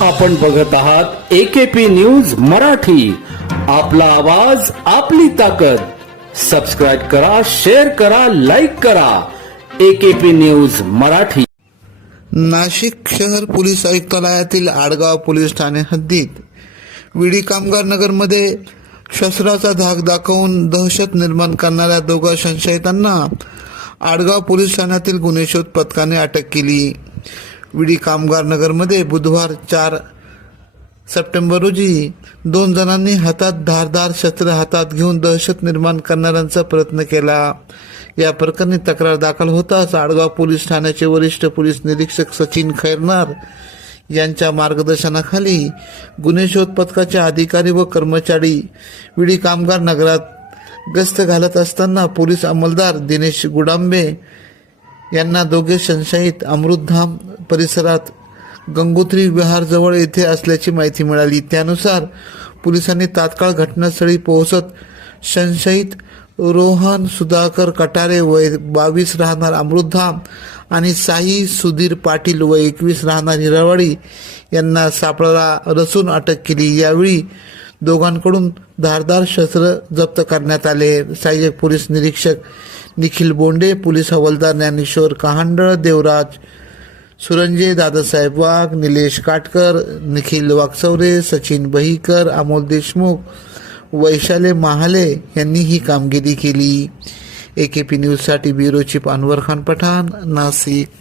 आपण बघत आहात एकेपी न्यूज मराठी. आपला आवाज आपली ताकद. सबस्क्राईब करा शेअर करा लाईक करा. AKP news Marathi. नाशिक शहर पोलीस आयुक्तालयातील आडगाव पोलीस ठाणे हद्दीत विडी कामगार नगरमध्ये शस्त्राचा धाक दाखवून दहशत निर्माण करणाऱ्या दोघा संशयितांना आडगाव पोलीस ठाण्यातील गुन्हे शोध पथकाने अटक केली. विडी कामगार नगरमध्ये बुधवार चार सप्टेंबर रोजी दोन जणांनी हातात धारदार शस्त्र हातात घेऊन दहशत निर्माण करणाऱ्यांचा प्रयत्न केला. या प्रकरणी तक्रार दाखल होताच आडगाव पोलीस ठाण्याचे वरिष्ठ पोलीस निरीक्षक सचिन खैरनार यांच्या मार्गदर्शनाखाली गुन्हे शोध पथकाचे अधिकारी व कर्मचारी विडी कामगार नगरात गस्त घालत असताना पोलीस अंमलदार दिनेश गुडांबे यांना दोघे संशयित अमृतधाम परिसरात गंगोत्री विहारजवळ येथे असल्याची माहिती मिळाली. त्यानुसार पोलिसांनी तात्काळ घटनास्थळी पोहोचत संशयित रोहन सुधाकर कटारे वय बावीस राहणार अमृतधाम आणि साई सुधीर पाटील व एकवीस राहणार हिरावाडी यांना सापळा रचून अटक केली. यावेळी दोघांकडून धारदार शस्त्र जप्त करण्यात आले. सहाय्यक पोलीस निरीक्षक निखिल बोंडे पोलीस हवालदार ज्ञानेश्वर कहांडळ देवराज सुरंजे दादासाहेब वाघ निलेश काटकर निखिल वाकचौरे सचिन बहीकर अमोल देशमुख वैशाले महाले यांनी ही कामगिरी केली. ए के पी न्यूजसाठी ब्युरो चीफ अनवर खान पठाण नाशिक.